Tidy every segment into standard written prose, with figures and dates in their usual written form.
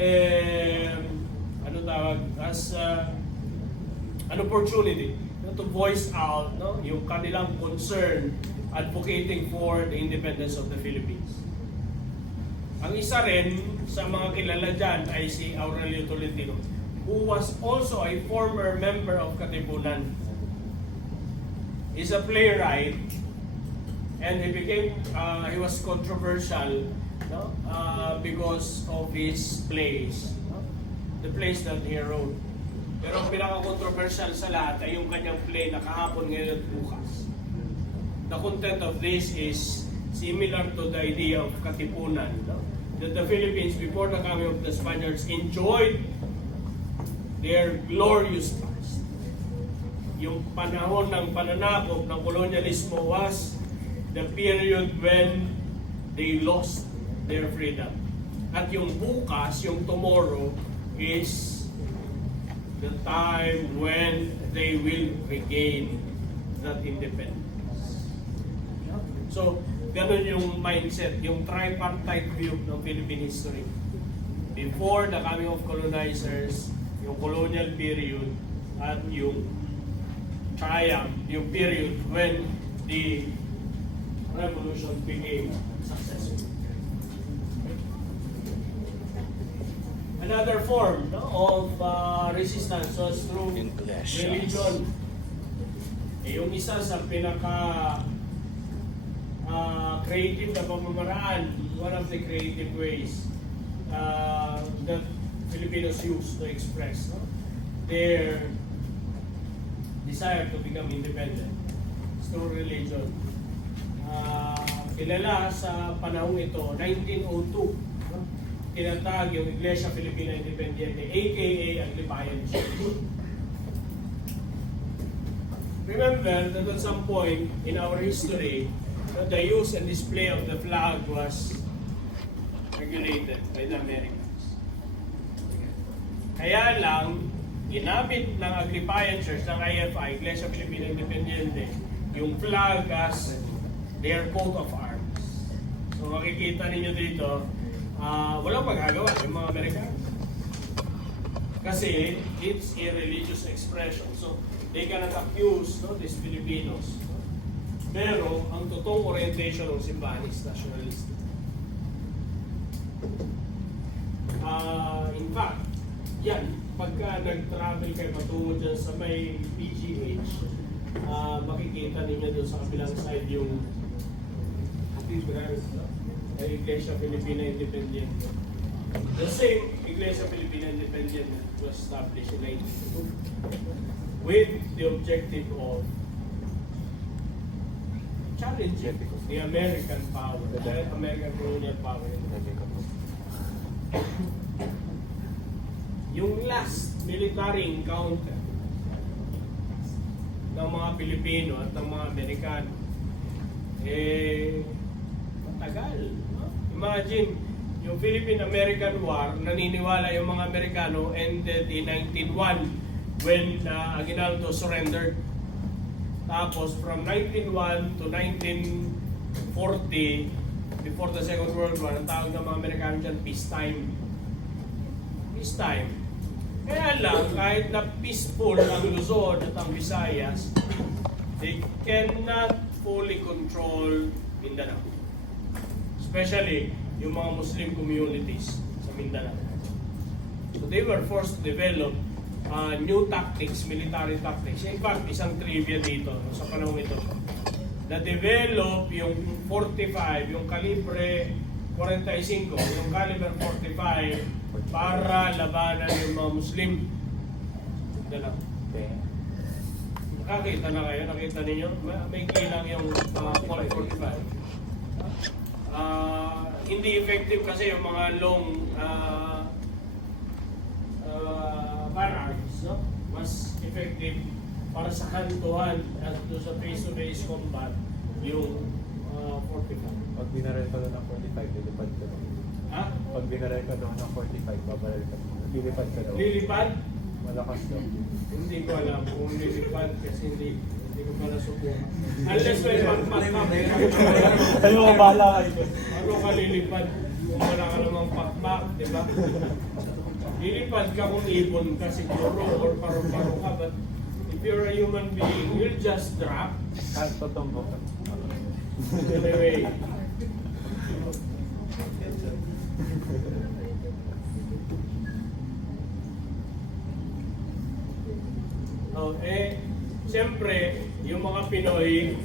ano tawag, as an opportunity to voice out yung kanilang concern advocating for the independence of the Philippines. Ang isa rin sa mga kilala dyan ay si Aurelio Tolentino, who was also a former member of Katipunan. He's a playwright, and he was controversial because of his plays, the plays that he wrote. Pero ang pinaka-controversial sa lahat ay yung kanyang play na kahapon, ngayon at bukas. The content of this is similar to the idea of Katipunan, that the Philippines, before the coming of the Spaniards, enjoyed their glorious past. Yung panahon ng pananakop ng kolonyalismo was the period when they lost their freedom. At yung bukas, yung tomorrow, is the time when they will regain that independence. So, ganun yung mindset, yung tripartite view ng Philippine history. Before the coming of colonizers, yung colonial period, at yung triumph, yung period when the revolution became successful. Another form of resistance was through religion. Yung isa sa pinaka creative na pamamaraan, one of the creative ways that Filipinos use to express their desire to become independent is through religion. Kilala sa panahong ito, 1902, tinatag yung Iglesia Filipina Independiente, aka Aglipayan Church. Remember that at some point in our history, the use and display of the flag was regulated by the Americans. Kaya lang, ginamit ng Aglipayan Church, ng IFI, Iglesia Filipina Independiente, yung flag as their coat of arms. So makikita ninyo dito, walang magagawa yung mga Amerikano. Kasi it's a religious expression. So they cannot accuse these Filipinos. Pero ang totoong orientation ng simbahan is nationalist. In fact, yan, pagka nag-travel kayo patungo dyan sa may PGH, makikita ninyo doon sa kabilang side yung Iglesia Filipina Independiente. The same Iglesia Filipina Independiente was established in 1902 with the objective of challenging the American power, the American colonial power. Yung last military encounter ng mga Pilipino at ng mga Amerikano, matagal. Imagine, yung Philippine-American War, naniniwala yung mga Amerikano, ended in 1901 when Aguinaldo surrendered. Tapos from 1901 to 1940, before the Second World War, ang tawag ng mga Amerikano dyan, peacetime. Peacetime. Kaya lang, kahit na peaceful ang Luzon at ang Visayas, they cannot fully control Mindanao. Especially yung mga Muslim communities sa Mindanao. So they were forced to develop new tactics, military tactics. In fact, isang trivia dito sa panahon ito, na-develop yung 45, yung kalibre 45, yung caliber 45 para labanan yung mga Muslim. Mindanao. Nakakita na kayo? Nakita ninyo? May kilang yung 45. Hindi effective kasi yung mga long firearms, no? Mas effective para sa hand-to-hand at sa face-to-face combat yung 45. Pag binaril ka doon ng 45, lilipad ka doon. Ha? Pag binaril ka doon ng 45, babaril ka doon. Lilipad ka doon. Lilipad? Malakas doon. Hindi ko alam kung lilipad kasi hindi ko pala subukan. Unless may pakmak. Kayo ka bala kayo. Ano ka lilipad? Kung wala ka namang pakmak, di ba? Lilipad ka kung ibon ka siguro or paru-paro ka, but if you're a human being, you'll just drop. Kahit tutumbo ka. Anyway. Oh, siyempre, yung mga Pinoy,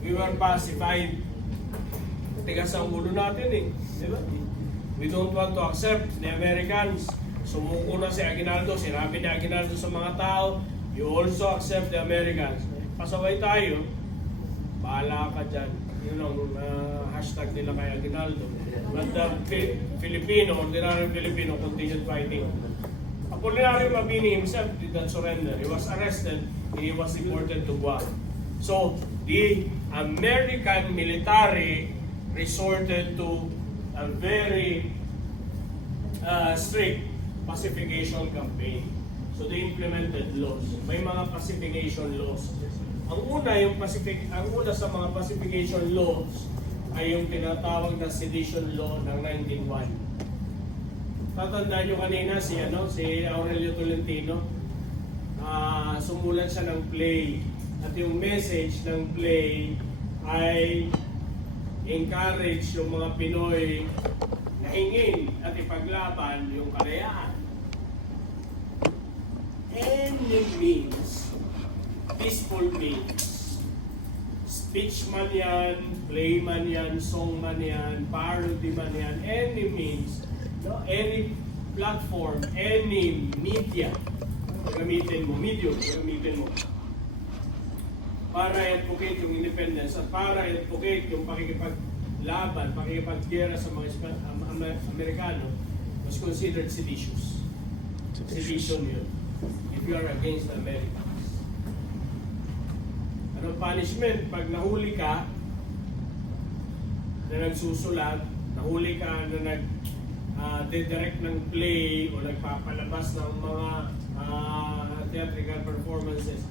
we were pacified. Tigas ang ulo natin eh. Di ba? We don't want to accept the Americans. Sumuko na si Aguinaldo, sinabi ni Aguinaldo sa mga tao, you also accept the Americans. Pasaway tayo, bahala ka dyan. Yun ang hashtag nila kay Aguinaldo. But the Filipino, ordinary Filipino, continued fighting. Apolinario Mabini himself did not surrender. He was arrested and he was deported to Guam. So, the American military resorted to a very strict pacification campaign. So they implemented laws. May mga pacification laws. Ang una sa mga pacification laws ay yung tinatawag na sedition law ng 1901. Tatandaan nyo kanina si Aurelio Tolentino, sumulat siya ng play. At yung message ng play ay encourage yung mga Pinoy na hingin at ipaglaban yung kalayaan. Any means, peaceful means, speech man yan, play man yan, song man yan, parody man yan, any means, no, any platform, any media, gamitin mo, medium, gamitin mo para i-advocate yung independence at para i-advocate yung pakikipaglaban, pakikipaggera sa mga Amerikano was considered seditious. Sedition yun. If you are against the Americans. Anong punishment? Pag nahuli ka na nagsusulat, nahuli ka na nag-direct ng play o nagpapalabas ng mga theatrical performances,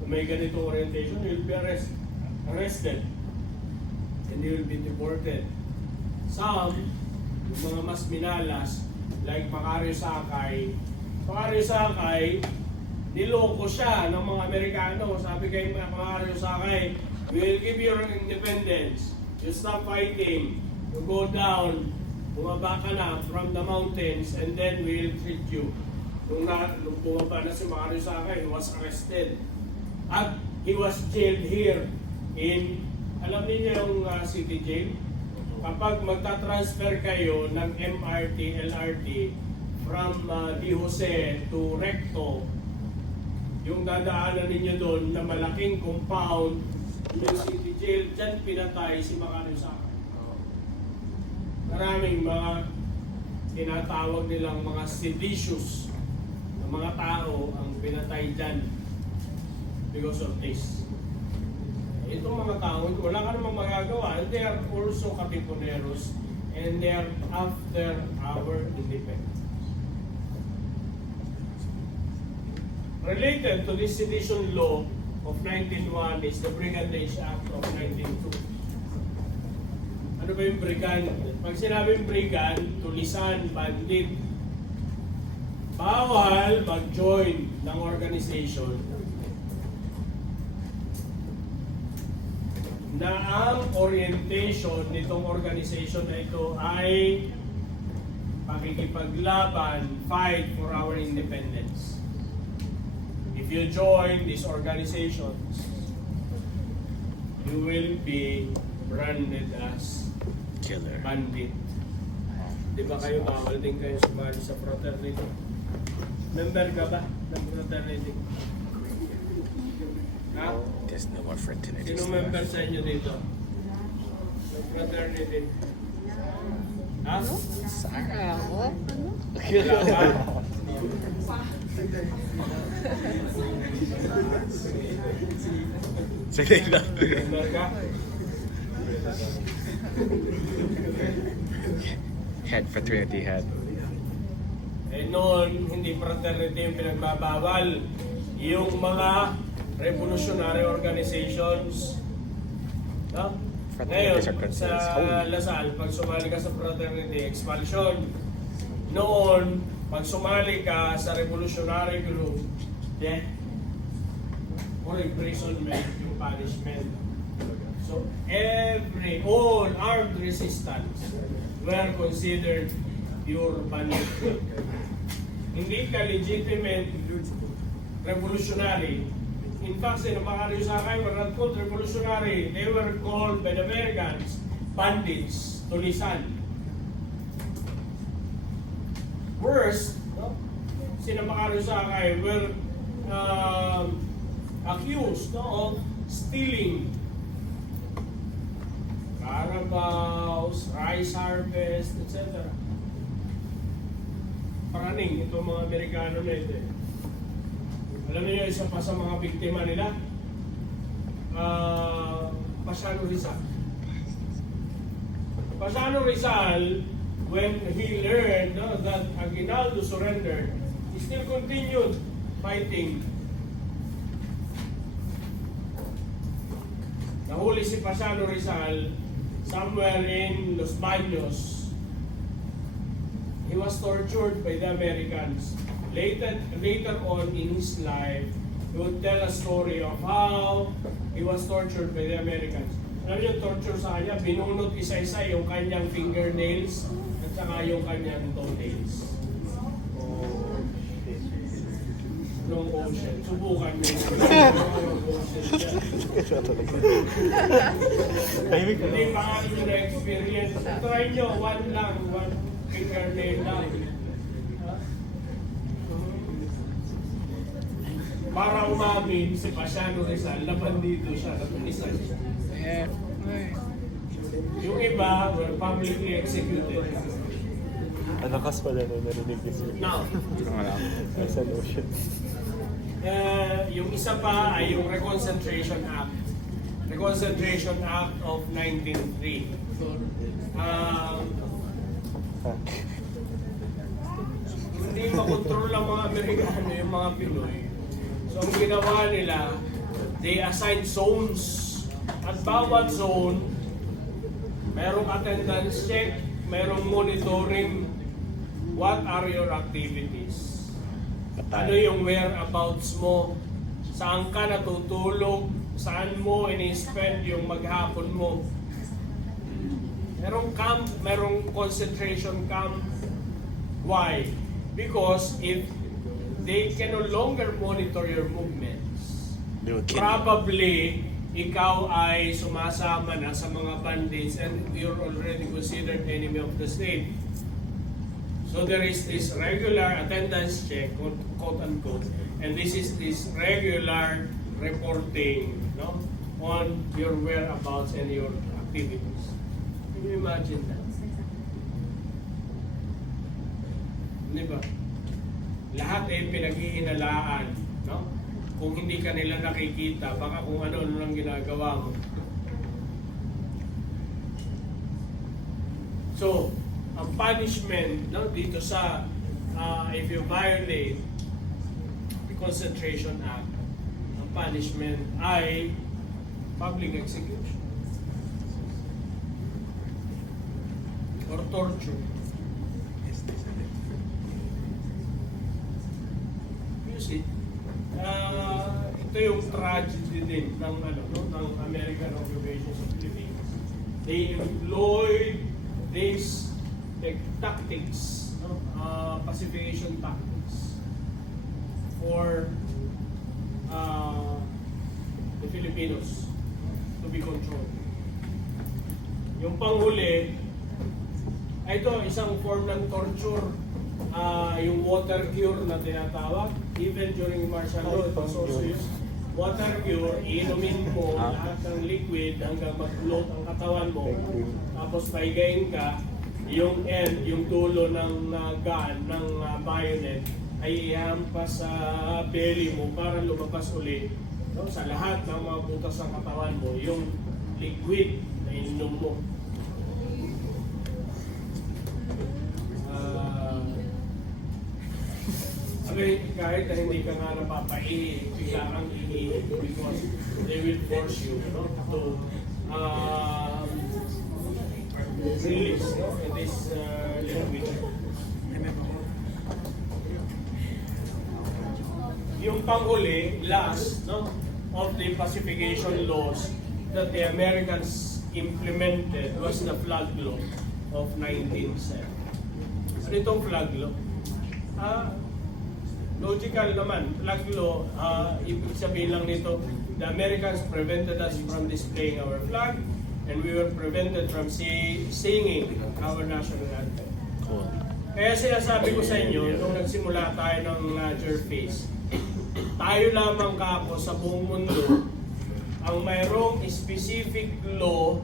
kung may ganito orientation, you will be arrested and you will be deported. Some, yung mga mas minalas, like Macario Sakay, niloko siya ng mga Amerikano. Sabi kay Macario Sakay, we will give you your independence. You stop fighting. You go down. Bumaba ka na from the mountains and then we will treat you. Nung bumaba na si Macario Sakay, he was arrested. At he was jailed here in, alam niyo yung city jail? Kapag magta-transfer kayo ng MRT, LRT from Di Jose to Recto, yung dadaanan ninyo doon na malaking compound, yung city jail, dyan pinatay si Macario Sakay. Maraming mga tinatawag nilang mga seditious na mga tao ang pinatay dyan because of this. Itong mga tao, wala ka namang magagawa. And they are also katipuneros and they are after our independence. Related to this sedition law of 1901 is the Brigandage Act of 1902. Ano ba yung brigand? Pag sinabing brigand, tulisan, bandit, bawal mag-join ng organization na ang orientation nitong organization na ito ay pakikipaglaban, fight for our independence. If you join these organizations, you will be branded as killer, bandit. Di ba kayo bawal din kayo sumali sa fraternity? Member ka ba ng fraternity? Ha? There's no more fraternities. Sino member sa inyo dito? Fraternity. Ha? Sarah, what? Wala ka? Sige lang. Member ka? Head fraternity head. Noon, hindi fraternity yung pinagbabawal. Yung mga revolutionary organizations, no? Ngayon, Fraternities are sa considered holy. Lasal, pag sumali ka sa fraternity, expulsion. Noon, pag sumali ka sa revolutionary group, death or imprisonment yung punishment. So, all armed resistance were considered pure punishment. Hindi ka legitimate revolutionary. In fact, sino mga Ryusakay were not called revolutionary. They were called by the Americans bandits, tulisan. Worse, no? Sino mga Ryusakay were accused, no, of stealing carabaos, rice harvest, etc. Paraning itong mga Amerikano na ito. Alam niyo, isa pa sa mga biktima nila, Pasano Rizal. Pasano Rizal, when he learned that Aguinaldo surrendered, he still continued fighting. Nahuli si Pasano Rizal somewhere in Los Baños. He was tortured by the Americans. Later on in his life, he would tell a story of how he was tortured by the Americans. Alam niyo yung torture sa kanya, binunot isa-isa yung kanyang fingernails at saka yung kanyang toenails. Long ocean. Subukan niyo yung ocean dyan. Hindi pa nga niyo na-experience. Try niyo, one fingernail lang. Para umamin si Pasano Rizal, nabandito siya, napunisa siya. Yung iba were publicly executed. Ang lakas pala na narinig niyo. Now, Nasa ocean. yung isa pa ay yung Reconcentration Act. Reconcentration Act of 1903. Hindi makontrol ng mga Amerikano yung mga Pinoy. So ang ginawa nila, they assigned zones. At bawat zone, merong attendance check, merong monitoring, what are your activities? Ano yung whereabouts mo? Saan ka natutulog? Saan mo ini-spend yung maghapon mo? Merong camp, merong concentration camp. Why? Because if they can no longer monitor your movements, probably ikaw ay sumasama na sa mga bandits and you're already considered enemy of the state. So there is this regular attendance check, quote unquote, and this is this regular reporting, no, on your whereabouts and your activities. Can you imagine that? Di ba? Lahat ay pinaghihinalaan, no? Kung hindi ka nila nakikita, baka kung ano lang ginagawa mo. So, ang punishment, no, dito sa if you violate the Concentration Act, ang punishment ay public execution or torture. You see, ito yung tragedy din ng ng American occupation sa Philippines. They employed these tactics, pacification tactics for the Filipinos to be controlled. Yung panghuli, ito isang form ng torture, yung water cure na tinatawag, even during martial law, it was also used. Water cure, inumin mo lahat ng liquid hanggang mag-float ang katawan mo. Tapos paigayin ka, yung end, yung dulo ng gun, ng bayonet, ay ihampas sa belly mo para lumabas ulit, no, sa lahat ng mga butas ng katawan mo, yung liquid na ininom mo. Kahit na hindi ka nga napapaihi, bigla kang ihi because they will force you, no, to release, no, in this language. Yung panghuli, last, no, of the pacification laws that the Americans implemented was the flag law of 1907. Ano itong flag law? Logical naman, flag law, ibig sabihin lang nito, the Americans prevented us from displaying our flag and we were prevented from singing our national anthem. Cool. Kaya sinasabi ko sa inyo, nung nagsimula tayo ng Gephis, tayo lamang kako sa buong mundo ang mayroong specific law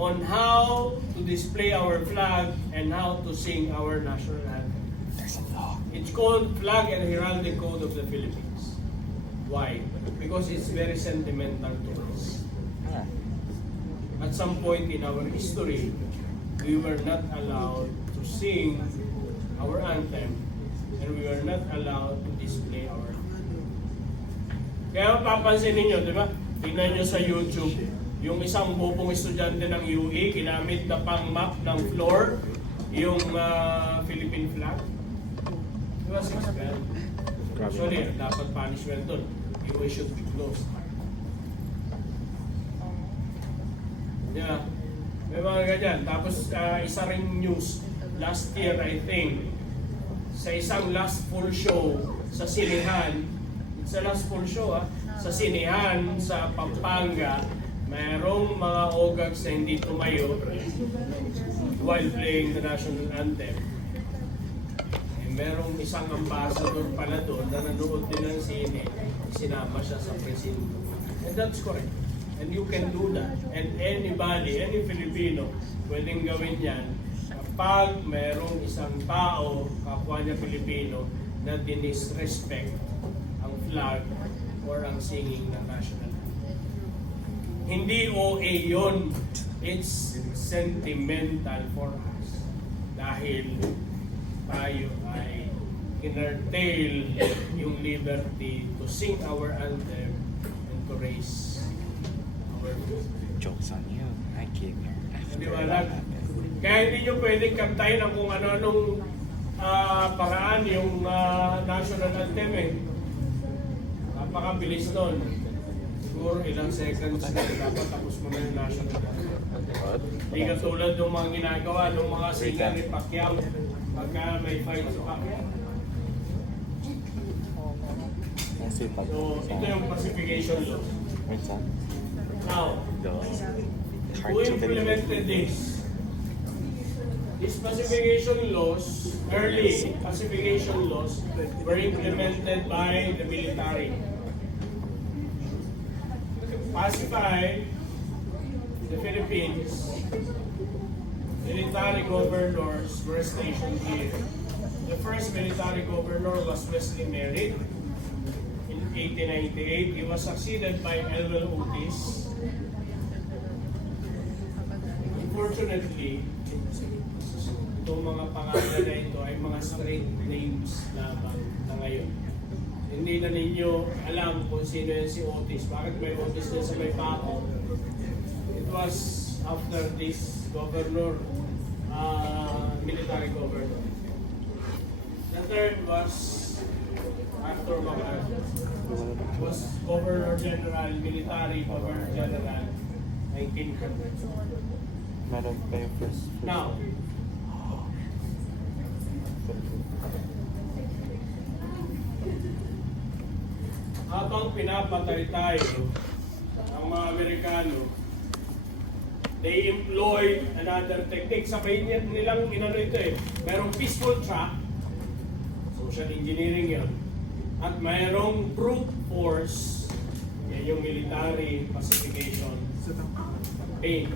on how to display our flag and how to sing our national anthem. It's called Flag and Heraldic Code of the Philippines. Why? Because it's very sentimental to us. At some point in our history, we were not allowed to sing our anthem and we were not allowed to display our anthem. Kaya mapapansin ninyo, di ba? Tingnan nyo sa YouTube, yung isang bubong estudyante ng UE, ginamit na pang map ng floor, yung Philippine flag. Di ba, 6 Actually, dapat punishment doon. UE should be closed. Yeah. May mga ganyan. Tapos, isa ring news, last year, I think, sa isang last full show sa sinihan, sa last full show sa sinihan sa Pampanga, mayroong mga ogags na hindi tumayo while playing the national anthem. Merong isang ambassador pala doon na nanood din ng sine, sinama siya sa presinto. And that's correct. And you can do that. And anybody, any Filipino, pwedeng gawin yan kapag merong isang tao, kapwa niya Pilipino, na dinisrespect ang flag or ang singing ng national anthem. Hindi OA yun. It's sentimental for us. Dahil tayo ay kinurtail yung liberty to sing our anthem and to raise our voice. Joke's on you. I came here after Liwanag. that. Kaya hindi nyo pwedeng kantayin ang kung ano-anong paraan yung national anthem eh. Napakabilis nun. Siguro ilang seconds na dapat tapos mo na yung national anthem. Hindi katulad ng mga ginagawa ng mga singer ni Pacquiao pagka may fight sa Pacquiao. So, ito yung pacification law. Now, who implemented this? These pacification laws, early pacification laws, were implemented by the military. Pacify the Philippines, military governors were stationed here. The first military governor was Wesley Merritt in 1898. He was succeeded by Elwell Otis. Unfortunately, itong mga pangalan na ito ay mga straight names lamang na ngayon. Hindi na ninyo alam kung sino yan si Otis. Bakit may Otis din sa may pako? It was after this governor, military governor. The third was after MacArthur. Was Governor General, Military Governor General, 1900. Meron pa yung first. Now, habang pinapatay tayo ang mga Amerikano, they employed another technique. Sabihin nilang inano ito eh. Mayroong peaceful track, social engineering yun, at mayroong brute force, yan yung military pacification campaign.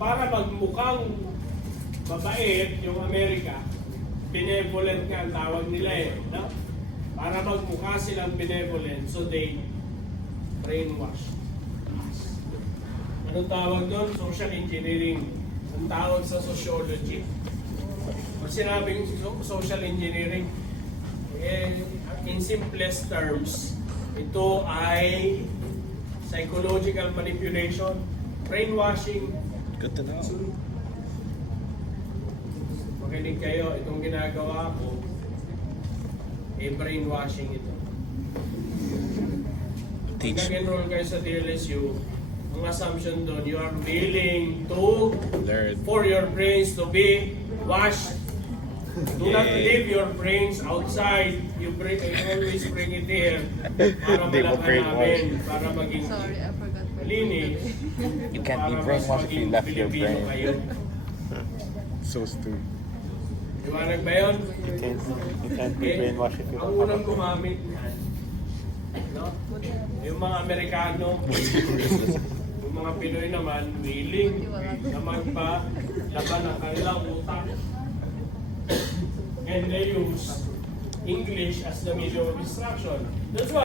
Para magmukhang mabait yung Amerika, benevolent nga ang tawag nila eh. No? Para magmukha silang benevolent, so they brainwash. Anong tawag doon? Social engineering. Ang tawag sa sociology. Pag sinabing social engineering, in simplest terms, ito ay psychological manipulation, brainwashing, Good to know. Makinig kayo, itong ginagawa ko, brainwashing ito. Pag Teach. nag-enroll kayo sa DLSU, ang assumption doon, you are willing to, Learn. for your brains to be washed. Do not Yeah. leave your brains outside. You always bring it here para Di mo malaman brainwash. namin, para maging Sorry, I forgot my linis. You can't be para mas brainwashed if you maging left your Pilipino brain. kayo. So stupid. Liwanag ba yun? You can't be brainwashed if you Ang don't unang have a gumamit niyan, no? Yung mga Amerikano, yung mga Pinoy naman, willing na magpa-laban ang kanilang utak. And they use English as the medium of instruction. That's why